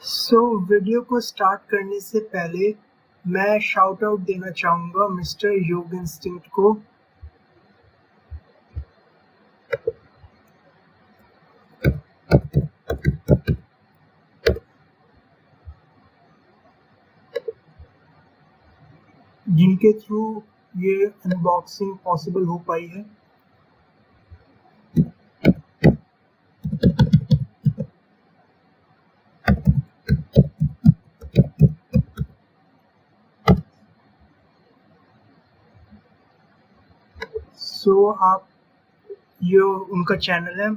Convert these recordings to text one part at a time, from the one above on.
Video को start करने से पहले मैं शाउट आउट देना चाहूँगा मिस्टर योग इंस्टिंक्ट को। जिनके थ्रू ये अनबॉक्सिंग पॉसिबल हो पाई है। आप ये उनका चैनल है,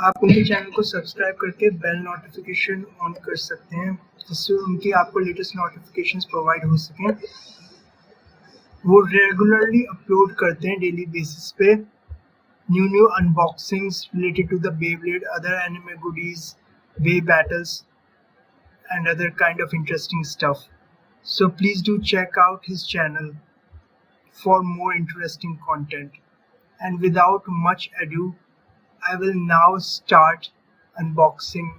आप उनके चैनल को सब्सक्राइब करके बेल नोटिफिकेशन ऑन कर सकते हैं, जिससे उनकी आपको लेटेस्ट नोटिफिकेशंस प्रोवाइड हो सकें। वो रेगुलरली अपलोड करते हैं डेली बेसिस पे new unboxings related to the Beyblade, other anime goodies, Bey battles, and other kind of interesting stuff. So please do check out his channel for more interesting content. And without much ado, I will now start unboxing.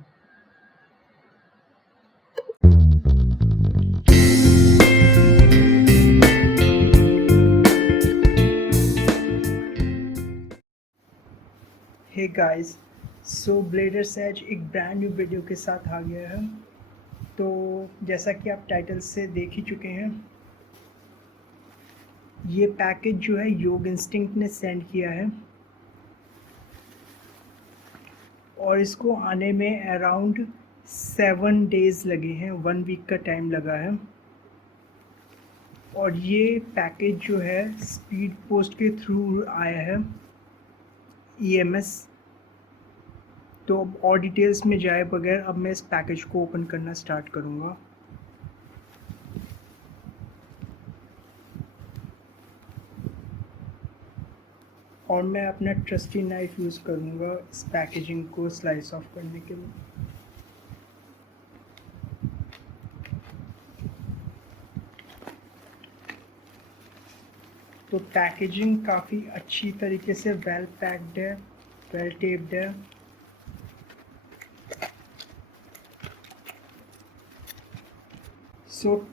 Hey guys, so Blader's Edge एक brand new video के साथ आ गया है। तो जैसा कि आप title से देख ही चुके हैं, ये पैकेज जो है योग इंस्टिंक्ट ने सेंड किया है और इसको आने में अराउंड 7 डेज़ लगे हैं, 1 वीक का टाइम लगा है। और ये पैकेज जो है स्पीड पोस्ट के थ्रू आया है, EMS। तो अब और डिटेल्स में जाए बगैर अब मैं इस पैकेज को ओपन करना स्टार्ट करूँगा। और मैं अपना ट्रस्टी नाइफ यूज़ करूँगा इस पैकेजिंग को स्लाइस ऑफ करने के लिए। तो पैकेजिंग काफ़ी अच्छी तरीके से वेल पैक्ड है, वेल टेप्ड है।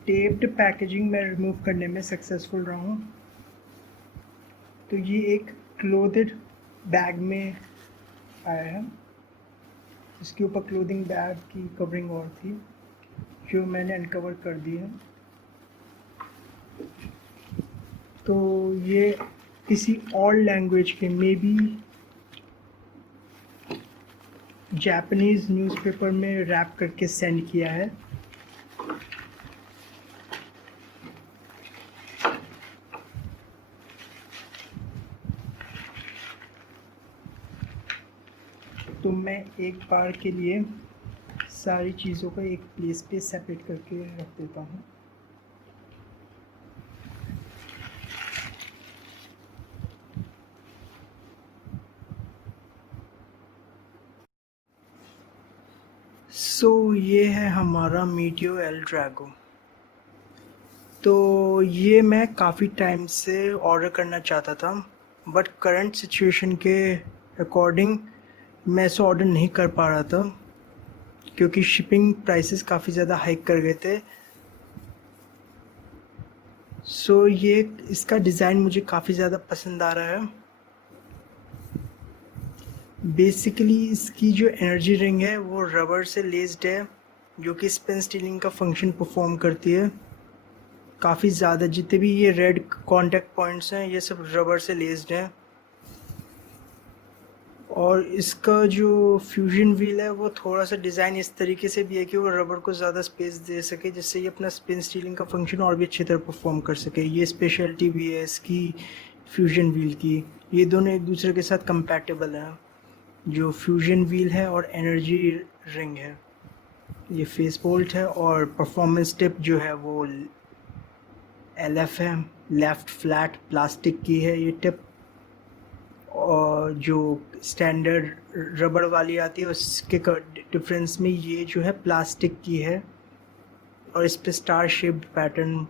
टेप्ड पैकेजिंग मैं रिमूव करने में सक्सेसफुल रहा हूँ। तो ये एक क्लोथेड बैग में आया है, इसके ऊपर क्लोथिंग बैग की कवरिंग और थी जो मैंने अनकवर कर दी है। तो ये किसी और लैंग्वेज के, मे बी जापानीज़ न्यूज़पेपर में रैप करके सेंड किया है। तो मैं एक बार के लिए सारी चीज़ों को एक प्लेस पे सेपरेट करके रख देता हूँ। ये है हमारा मीटियो एल ड्रैगो। तो ये मैं काफ़ी टाइम से ऑर्डर करना चाहता था, बट करंट सिचुएशन के अकॉर्डिंग मैं इसे ऑर्डर नहीं कर पा रहा था क्योंकि शिपिंग प्राइसेस काफ़ी ज़्यादा हाइक कर गए थे। ये इसका डिज़ाइन मुझे काफ़ी ज़्यादा पसंद आ रहा है। बेसिकली इसकी जो एनर्जी रिंग है वो रबर से लेस्ड है, जो कि स्पिन स्टीलिंग का फंक्शन परफॉर्म करती है। काफ़ी ज़्यादा जितने भी ये रेड कांटेक्ट पॉइंट्स हैं ये सब रबर से लेस्ड हैं। और इसका जो फ्यूजन व्हील है वो थोड़ा सा डिज़ाइन इस तरीके से भी है कि वो रबर को ज़्यादा स्पेस दे सके, जिससे ये अपना स्पिन स्टीलिंग का फंक्शन और भी अच्छी तरह परफॉर्म कर सके। ये स्पेशलिटी भी है इसकी फ्यूजन व्हील की। ये दोनों एक दूसरे के साथ कंपैटिबल हैं, जो फ्यूजन व्हील है और एनर्जी रिंग है। ये फेस बोल्ट है और परफॉर्मेंस टिप जो है वो LF है, लेफ़्ट फ्लैट प्लास्टिक की है ये टिप। और जो स्टैंडर्ड रबड़ वाली आती है उसके डिफरेंस में ये जो है प्लास्टिक की है और इस पे स्टार शेप्ड पैटर्न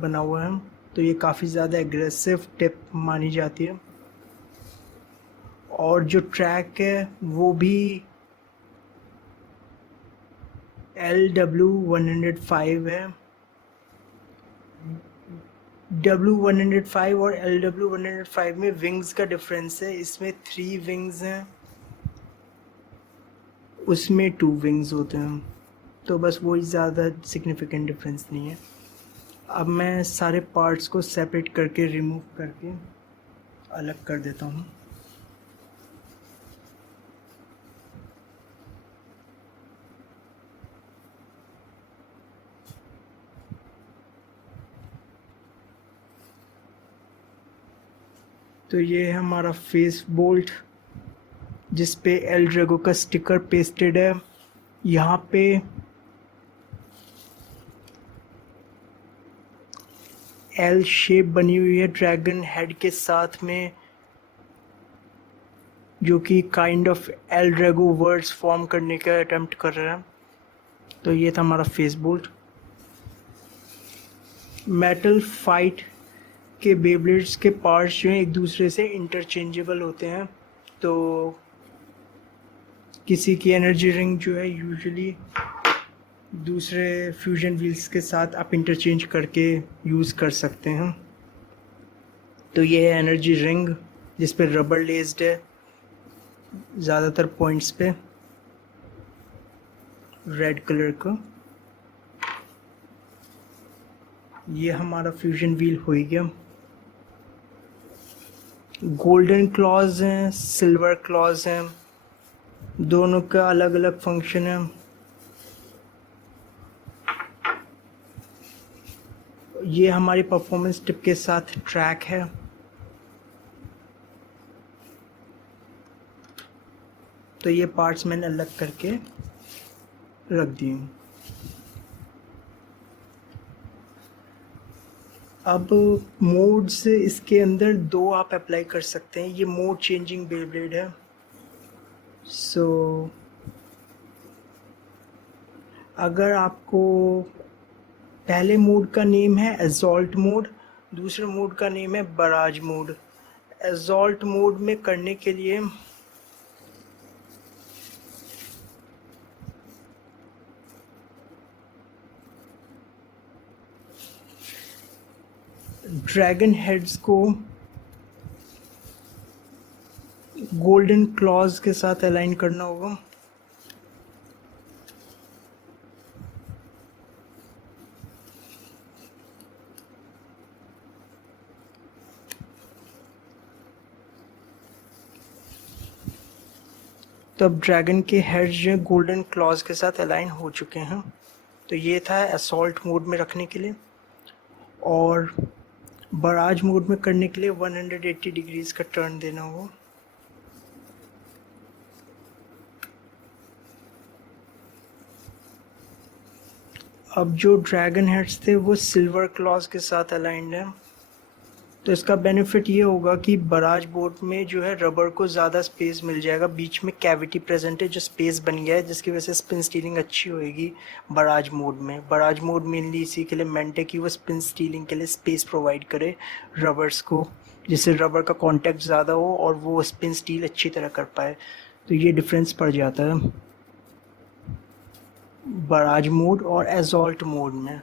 बना हुआ है। तो ये काफ़ी ज़्यादा एग्रेसिव टिप मानी जाती है। और जो ट्रैक है वो भी LW105 है। W105 और LW105 में विंग्स का डिफरेंस है, इसमें 3 विंग्स हैं, उसमें 2 विंग्स होते हैं, तो बस वही ज़्यादा सिग्निफिकेंट डिफरेंस नहीं है। अब मैं सारे पार्ट्स को सेपरेट करके रिमूव करके अलग कर देता हूँ। तो ये है हमारा फेस बोल्ट जिस पे एल ड्रैगो का स्टिकर पेस्टेड है। यहाँ पे एल शेप बनी हुई है ड्रैगन हेड के साथ में, जो कि kind of L Drago words form करने का अटेम्प्ट कर रहा है। तो ये था हमारा फेस बोल्ट। मेटल फाइट के बेब्लेड्स के पार्ट्स जो हैं एक दूसरे से इंटरचेंजेबल होते हैं, तो किसी की एनर्जी रिंग जो है यूजुअली दूसरे फ्यूजन व्हील्स के साथ आप इंटरचेंज करके यूज़ कर सकते हैं। तो ये है एनर्जी रिंग जिस पे रबर लेस्ड है ज़्यादातर पॉइंट्स पे रेड कलर का। ये हमारा फ्यूजन व्हील हो गया। गोल्डन क्लॉज हैं, सिल्वर क्लॉज हैं, दोनों का अलग अलग फंक्शन है। ये हमारी परफॉर्मेंस टिप के साथ ट्रैक है। तो ये पार्ट्स मैंने अलग करके रख दिए। अब मोड्स इसके अंदर 2 आप अप्लाई कर सकते हैं। ये मोड चेंजिंग बेब्लेड है। सो अगर आपको पहले मोड का नेम है एजॉल्ट मोड, दूसरे मोड का नेम है बराज मोड। एजॉल्ट मोड में करने के लिए ड्रैगन हेड्स को गोल्डन क्लॉज के साथ अलाइन करना होगा। तो अब ड्रैगन के हेड्स जो गोल्डन क्लॉज के साथ अलाइन हो चुके हैं। तो ये था असॉल्ट मोड में रखने के लिए, और बराज मोड में करने के लिए 180 डिग्रीज का टर्न देना होगा। अब जो ड्रैगन हेड्स थे वो सिल्वर क्लॉज के साथ अलाइंड है। तो इसका बेनिफिट ये होगा कि बराज बोर्ड में जो है रबर को ज़्यादा स्पेस मिल जाएगा, बीच में कैविटी प्रेजेंट है जो स्पेस बन गया है, जिसकी वजह से स्पिन स्टीलिंग अच्छी होएगी बराज मोड में। बराज मोड मेनली इसी के लिए मेंट है कि वो स्पिन स्टीलिंग के लिए स्पेस प्रोवाइड करे रबर्स को, जिससे रबर का कांटेक्ट ज़्यादा हो और वो स्पिन स्टील अच्छी तरह कर पाए। तो ये डिफरेंस पड़ जाता है बराज मोड और एजॉल्ट मोड में।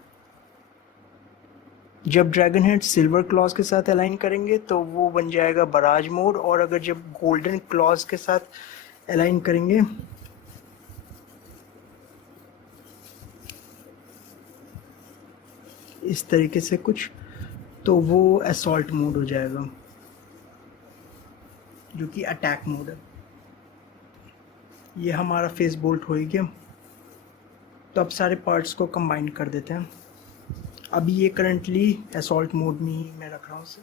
जब ड्रैगन हेड सिल्वर क्लॉज के साथ अलाइन करेंगे तो वो बन जाएगा बराज मोड, और अगर जब गोल्डन क्लॉज के साथ अलाइन करेंगे इस तरीके से कुछ, तो वो असॉल्ट मोड हो जाएगा जो कि अटैक मोड है। ये हमारा फेस बोल्ट हो गया। तो अब सारे पार्ट्स को कंबाइन कर देते हैं। अभी ये करंटली असॉल्ट मोड में ही मैं रख रहा हूँ इसे।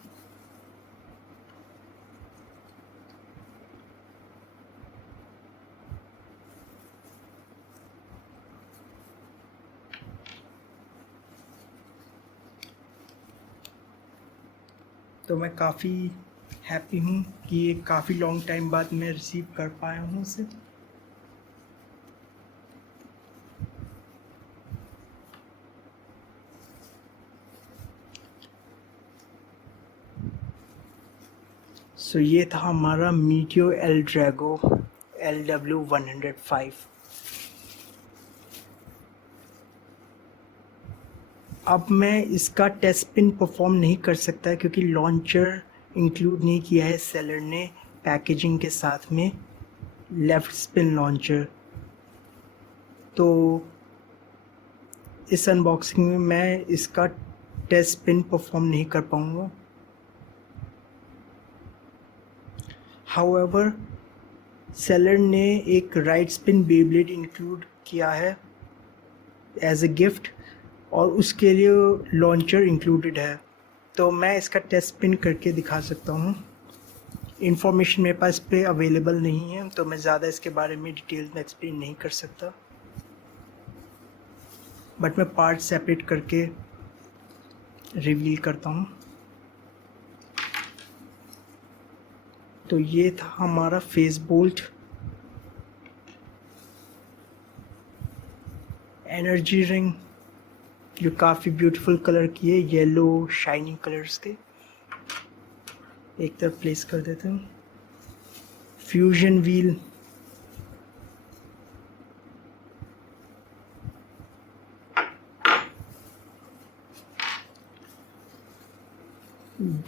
तो मैं काफ़ी हैप्पी हूँ कि ये काफ़ी लॉन्ग टाइम बाद मैं रिसीव कर पाया हूँ इसे। सो ये था हमारा मीटियो एल ड्रैगो LW105। अब मैं इसका टेस्ट पिन परफॉर्म नहीं कर सकता क्योंकि लॉन्चर इंक्लूड नहीं किया है सेलर ने पैकेजिंग के साथ में, लेफ्ट स्पिन लॉन्चर। तो इस अनबॉक्सिंग में मैं इसका टेस्ट पिन परफॉर्म नहीं कर पाऊँगा। हाउएवर सेलर ने एक राइट स्पिन बेब्लेड इंक्लूड किया है एज ए गिफ्ट और उसके लिए लॉन्चर इंक्लूडेड है, तो मैं इसका टेस्ट पिन करके दिखा सकता हूँ। इन्फॉर्मेशन मेरे पास पे अवेलेबल नहीं है तो मैं ज़्यादा इसके बारे में डिटेल में एक्सप्लेन नहीं कर सकता, बट मैं पार्ट सेपरेट करके रिवील करता हूँ। तो ये था हमारा फेस बोल्ट एनर्जी रिंग जो काफ़ी ब्यूटीफुल कलर की है, येलो शाइनिंग कलर्स के। एक तरफ प्लेस कर देते हैं। फ्यूजन व्हील,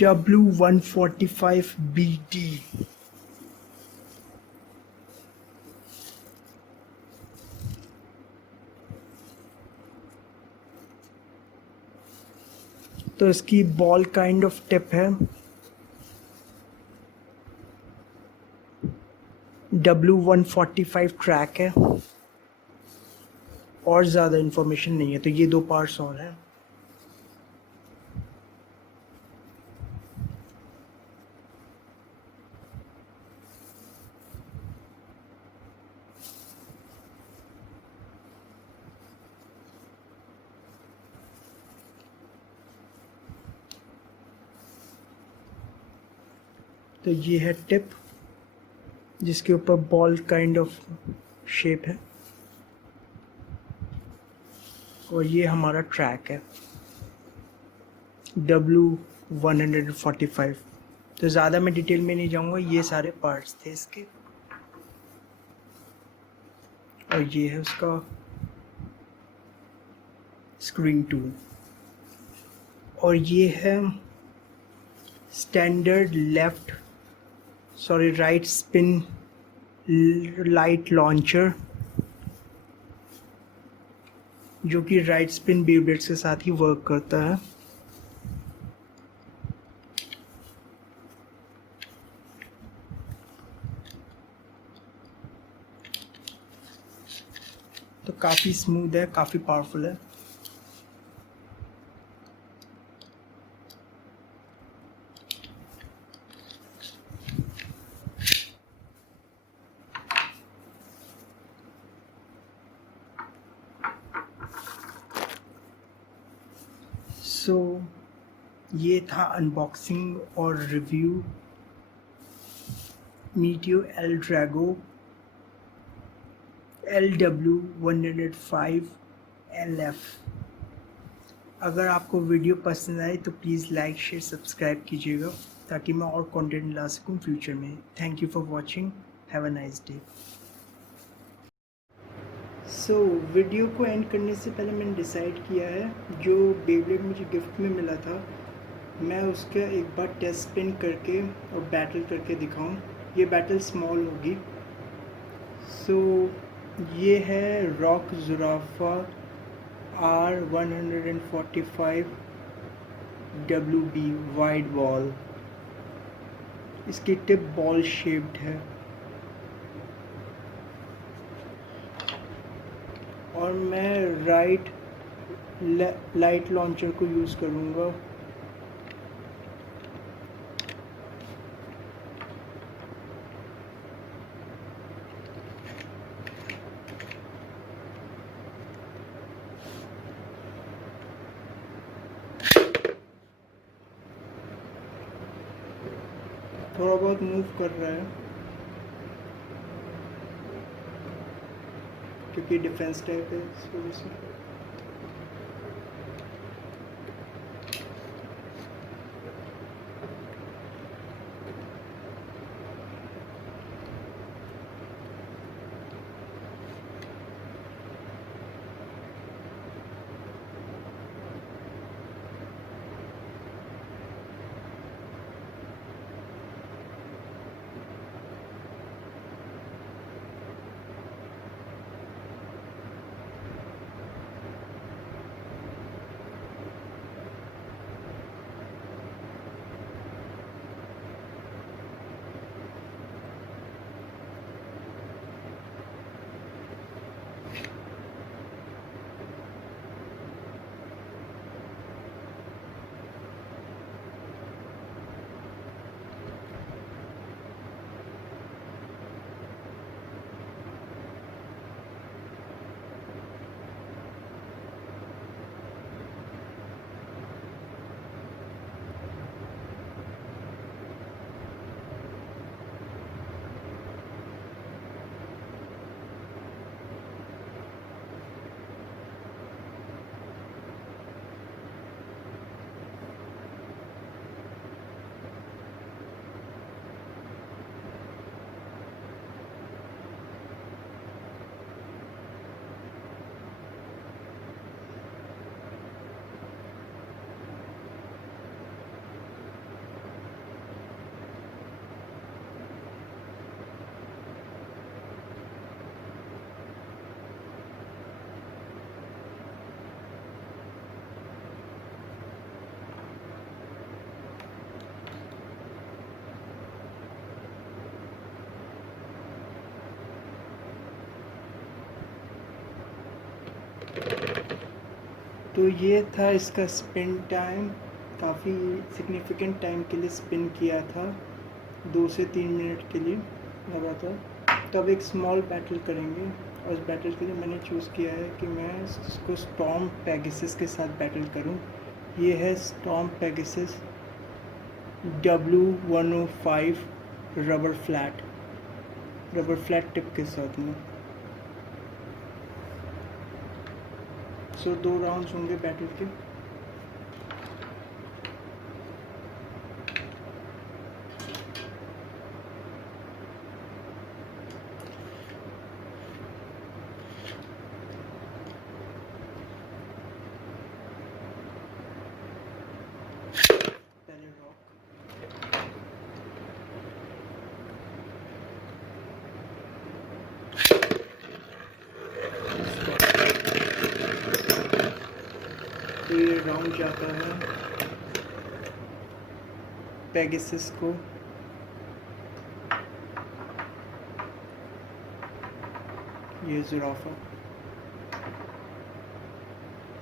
W145BD, तो इसकी बॉल काइंड ऑफ टिप है। W145 ट्रैक है और ज़्यादा इन्फॉर्मेशन नहीं है, तो ये दो पार्ट्स और हैं। तो ये है टिप जिसके ऊपर बॉल काइंड ऑफ शेप है और ये हमारा ट्रैक है W145। तो ज़्यादा मैं डिटेल में नहीं जाऊंगा, ये सारे पार्ट्स थे इसके। और ये है उसका स्क्रीन टूल और ये है standard right spin light launcher जो कि राइट स्पिन बेब्लेड्स के साथ ही वर्क करता है। तो काफ़ी स्मूथ है, काफ़ी पावरफुल है। सो ये था अनबॉक्सिंग और review Meteor L Drago LW105LF। अगर आपको वीडियो पसंद आए तो प्लीज़ लाइक शेयर सब्सक्राइब कीजिएगा ताकि मैं और कंटेंट ला सकूं फ्यूचर में। Thank you for watching, have a nice day. So video को एंड करने से पहले मैंने डिसाइड किया है जो बेब्लेड मुझे गिफ्ट में मिला था मैं उसका एक बार टेस्ट स्पिन करके और बैटल करके दिखाऊं। ये बैटल स्मॉल होगी। सो ये है रॉक ज़ुराफा R145WB वाइड बॉल। इसकी टिप बॉल शेप्ड है और मैं राइट लाइट लॉन्चर को यूज़ करूँगा। थोड़ा बहुत मूव कर रहा है क्योंकि डिफेंस टाइप है इस वजह से। तो ये था इसका स्पिन टाइम, काफ़ी सिग्निफिकेंट टाइम के लिए स्पिन किया था, 2 से 3 मिनट के लिए लगा था। तो अब एक स्मॉल बैटल करेंगे, और इस बैटल के लिए मैंने चूज़ किया है कि मैं इसको स्टॉर्म पेगासस के साथ बैटल करूं। ये है storm Pegasus W105 rubber flat tip के साथ में। सो 2 राउंड्स होंगे बैटल के। पहले रॉक, तो ये राउंड जाता है पेगासस को। ये ज़ुराफा।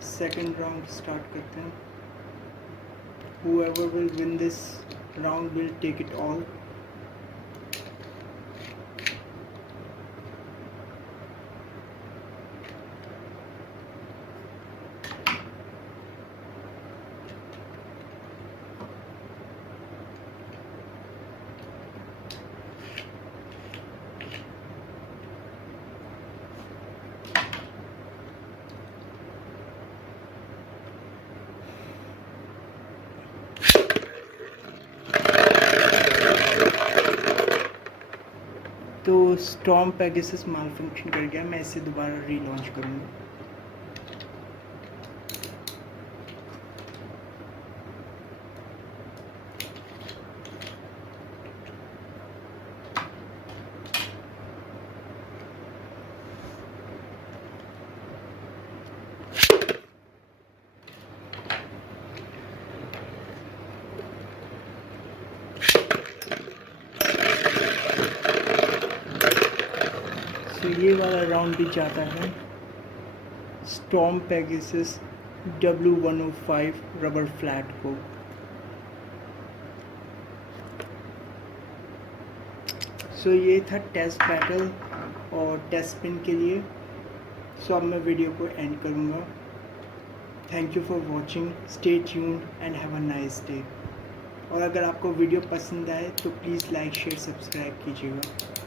सेकंड राउंड स्टार्ट करते हैं। Whoever will win this round will take it all. तो स्टॉर्म पेगासस माल फंक्शन कर गया, मैं इसे दोबारा रीलॉन्च करूँगा। तो ये वाला राउंड भी जाता है storm Pegasus W105 rubber flat को। सो ये था टेस्ट बैटल और टेस्ट स्पिन के लिए। सो अब मैं वीडियो को एंड करूँगा। Thank you for watching, stay tuned and have a nice day. और अगर आपको वीडियो पसंद आए तो प्लीज़ लाइक शेयर सब्सक्राइब कीजिएगा।